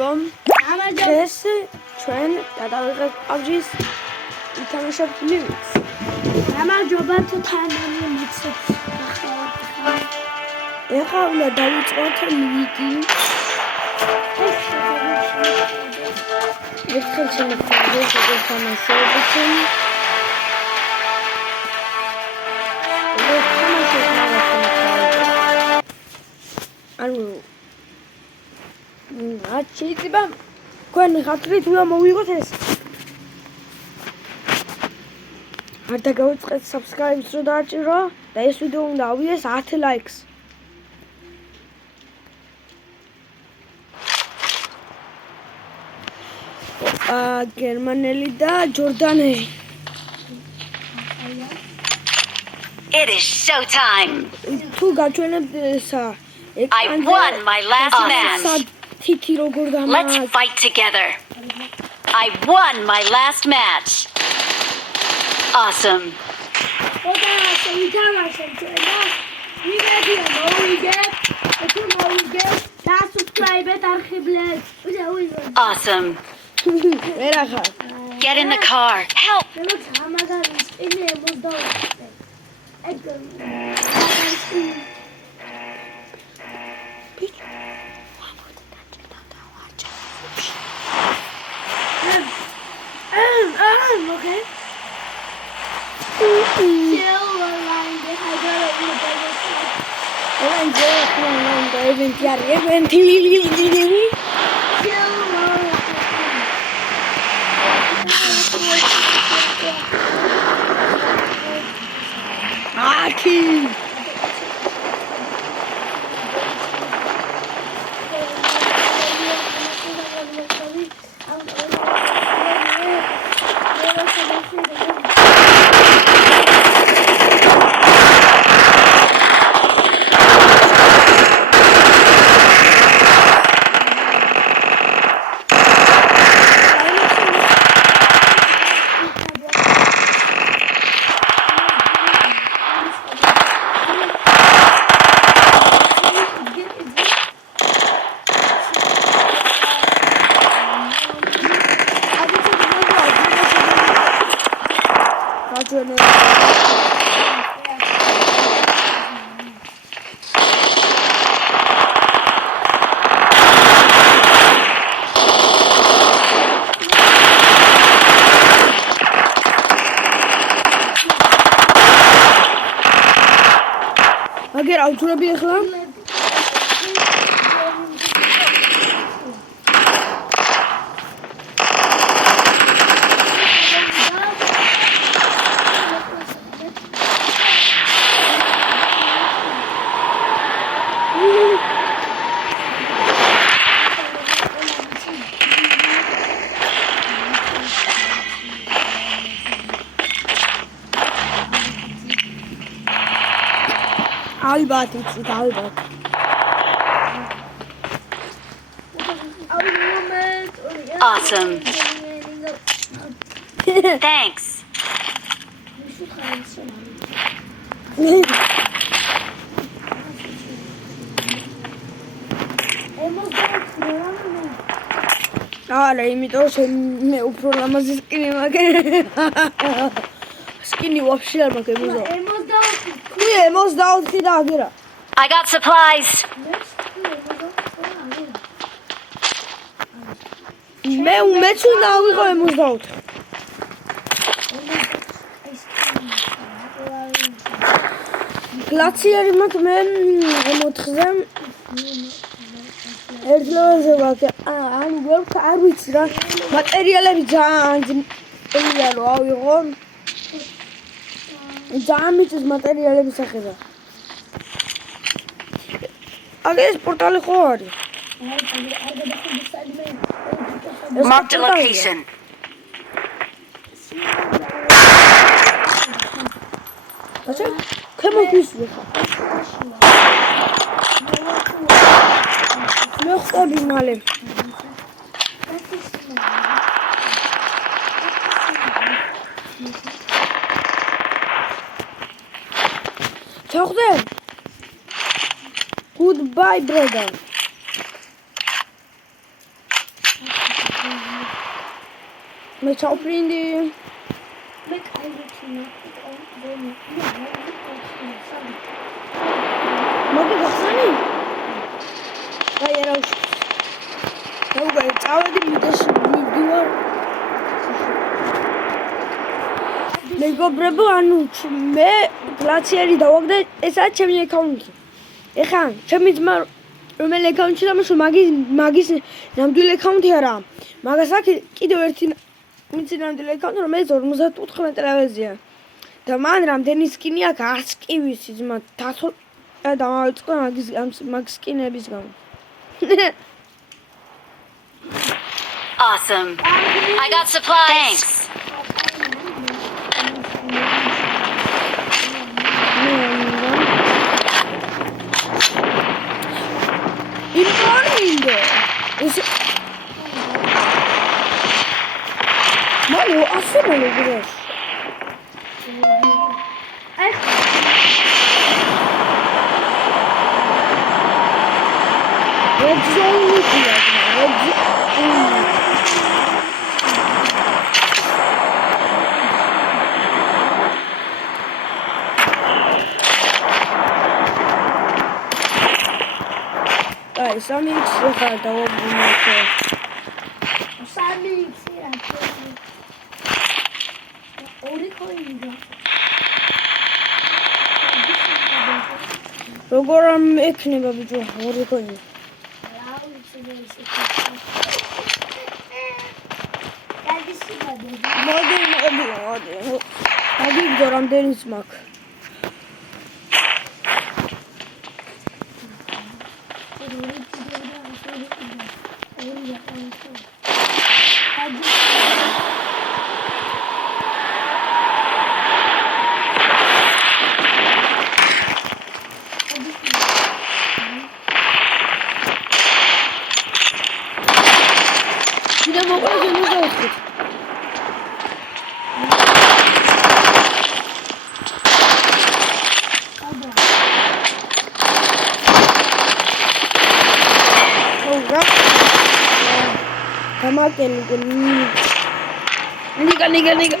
მადლობა. დღეს ჩვენ გადავიღეთ PUBG-ს ვითამაშებთ ლივიქს. გამარჯობა თუ თანამი მიცეთ. ეხლა უნდა დავიწყოთ ლივიკი. ერთხელ შემოგვიყვება შეგეთამაშებთ. შეიძლება თქვენ ხათრით უნდა მოვიღოთ ეს. არ დაგავიწყეთ subscribe-ს რო დააჭირო და ეს ვიდეო უნდა ავიდეს 10 ლაიქს. გერმანელი და ჯორდანელი. It is showtime. თუ გაჩვენებთ ესა I won my last match. თითი როგორ დამააც. Let's fight together. I won my last match. Awesome. ოდა შევითამაშეთ და ვიგებია მოვიგებ. თუ მოვიგებ და subscribe-ეთ არხიბლეთ. Awesome. ვერახარ. Get in the car. Help. როგორც ამაგარი სპინი 62. ეგ okay. Silver line de hydro Aki. აგერ ავჯურები ახლა ალბათ იცით ალბათ Awesome. Thanks. არა, იმიტომ რომ მე უფრო ლამაზი სკინი მაგერ. სკინი ვაფშე არ მაქვს ემოზა. 64 და აგერა. I got supplies. მეც უნდა ავიღო 64. გლაციერი მაქვს მე 4-ზე. ერთ ლეველზე ვარ. ანუ ვერც არ ვიცი რა. მატერიალები ძალიან ძნელია რომ ავიღო. ძალიან მიწის მატერიალების სახება. აგერ ეს პორტალი ხო არის? Mark the location. Acha? Kemokis ვიხარ. მე ხტები მალე. ჩახვდე? Goodbye, brother. მე ჩავფრინდი. მე კაიროჩინა. მოდი გახსანი? აი არა უშ. დაუგე წავედი მიდაში მივდივარ. მეგობრებო, ანუ მე გლაციერი დავაგდე, ესაა ჩემი აკაუნტი. ეხლა ჩემი ძმა რომელი აკაუნტი დამაშვა მაგის ნამდვილი აკაუნტი არა. მაგას აქ კიდევ ერთი მიცი ნამდვილი აკაუნტი, რომელიც 54 ტელევიზია. და მან რამდენი სკინი აქვს, 100 კი ვიცი ძმა, დავაწყო მაგ სკინების გამო. Awesome. I got supplies. Thanks. Inbound. Malo, assim malo biraz. Red zone yapıyor. Red zone. Ay, sami hiç sefer o bunu. Sami içiyor. Oraya koyuyor. როგორ ამ ექნება ბიჭო, ორი კოინი. მოდი. აგიგდო რამდენიც მაქვს. Yine baba yanımıza otur. Tamam gel. Niga.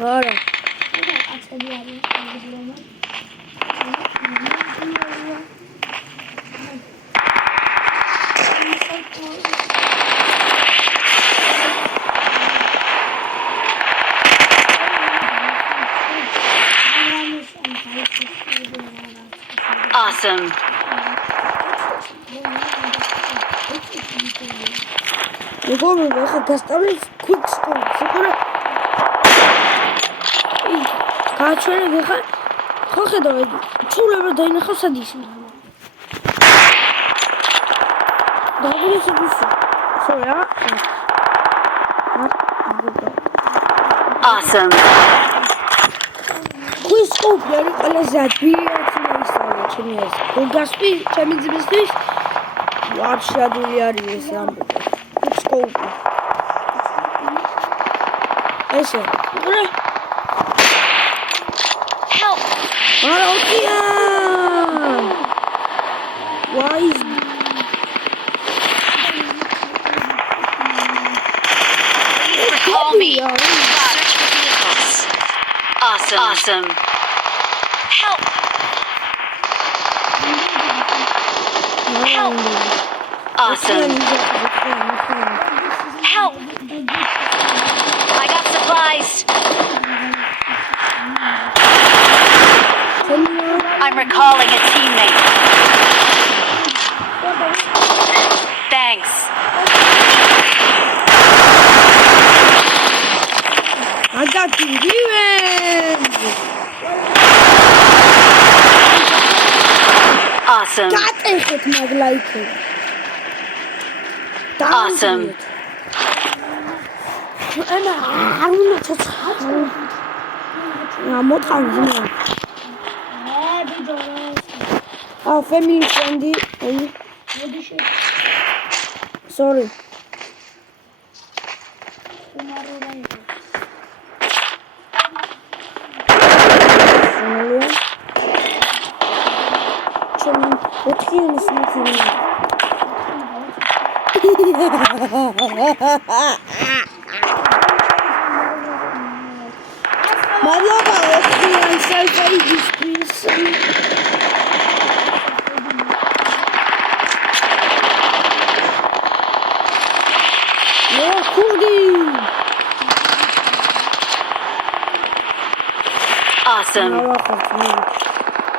Ora. Awesome. მეგობრებო, ახლა გასწავლეთ quick scope. სულ გაჩვენებ ახლა ხო ხედავ ჩულება დაინახავ სად ისმის. დაგვრისებისო. სოია. Awesome. quick scope არის ყველაზე ადვილი ისწავლე ჩემი ეს. გასპი ჩემი ძმისთვის ვაფშე ადვილი არის ეს ამბობ. quick scope. ესე. Help. Marokia! Why is Call me. Search for vehicles. Awesome. Help. Awesome. Help. I got supplies. I'm recalling a teammate. Thanks. I got the revenge! Awesome. Got it, my like it. Awesome. أنا عارفة მოთხარ ძმა. Family friendly. Sorry. 어떻게 했으면 말라봐 어떻게 안 살까 이 스피스 코디 Awesome.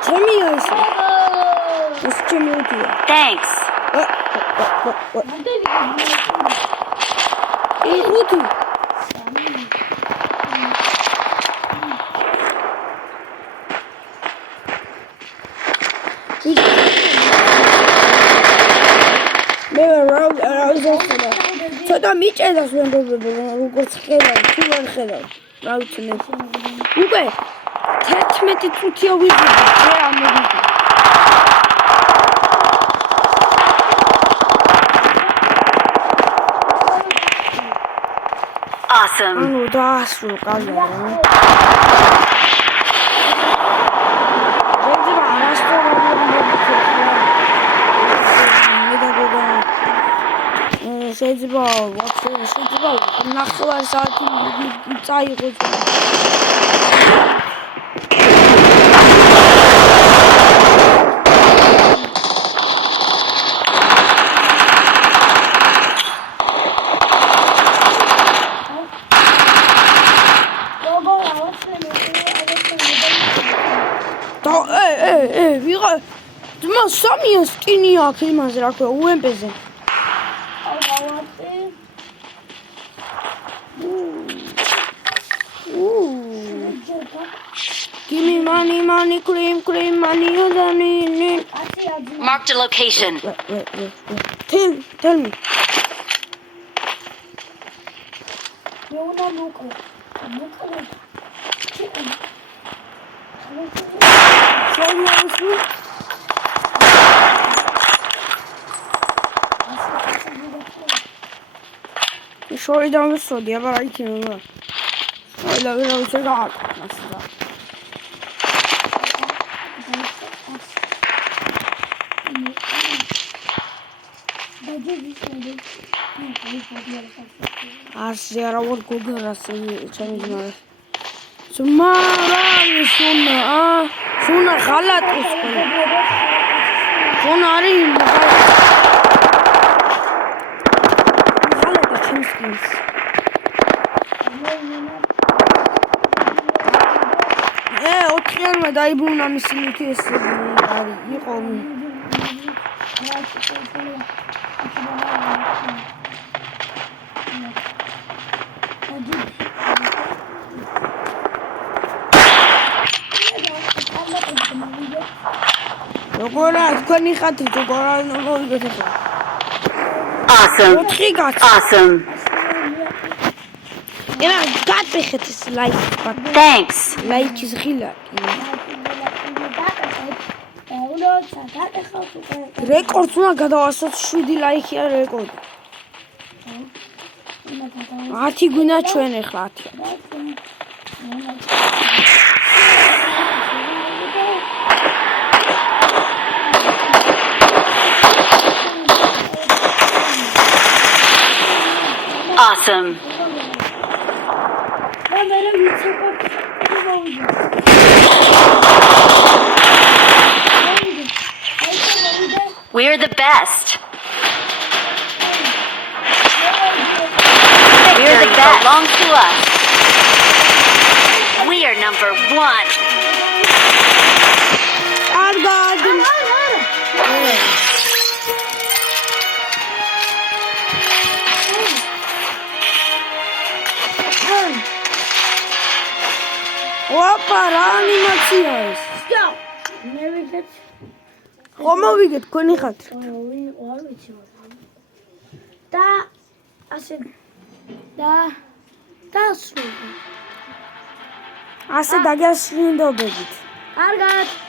재미가 있어. 무슨 재미야? Thanks. 이 코디. 내가 라우즈했어. 저도 미쳐서 손들고 როგორც ხედავ, თუ ვერ ხედავ. რა ვიცი მე. უკვე 11 წუთია ვიძინე, ვერ ამოვიძინე. Awesome. ანუ დაასრულო კაზა. შეიძლება შეიძლება შეიძლება ნახევარ საათი წაიღოს. ვიღა ძმა სამია სკინი აქვს იმაზე რა ქვია UMP-ზე. Give me money, cream, money, money. Marked a location. Wait. Tell me. Sorry, don't so dear, but I can't. I love it. I'm so glad. Asya rawat Google rasa change mar. Sumara suna galat usko. Suna ari galat change. ოთხიანმა დაიბრუნა მისი მითის არის იყო როგორა თქვენი ხათი როგორა მოვიგეთ ახლა Awesome. Awesome. ენა გატეხეთ ეს ლაიქ Thanks. ლაიქის ღილა რეკორდს უნდა გადავასწროთ 7 ლაიქია რეკორდი 10 გვინდა ჩვენ ახლა 10. Awesome. We're the best. Victory belongs to us. We are number 1. Opa, რა ანიმაცია ეს? მე ვიგეთ ხომ მოვიგეთ თქვენი ხათ? არ ვიცი და ასე და დასრულდა ასე დაგასვინდობებით. კარგად.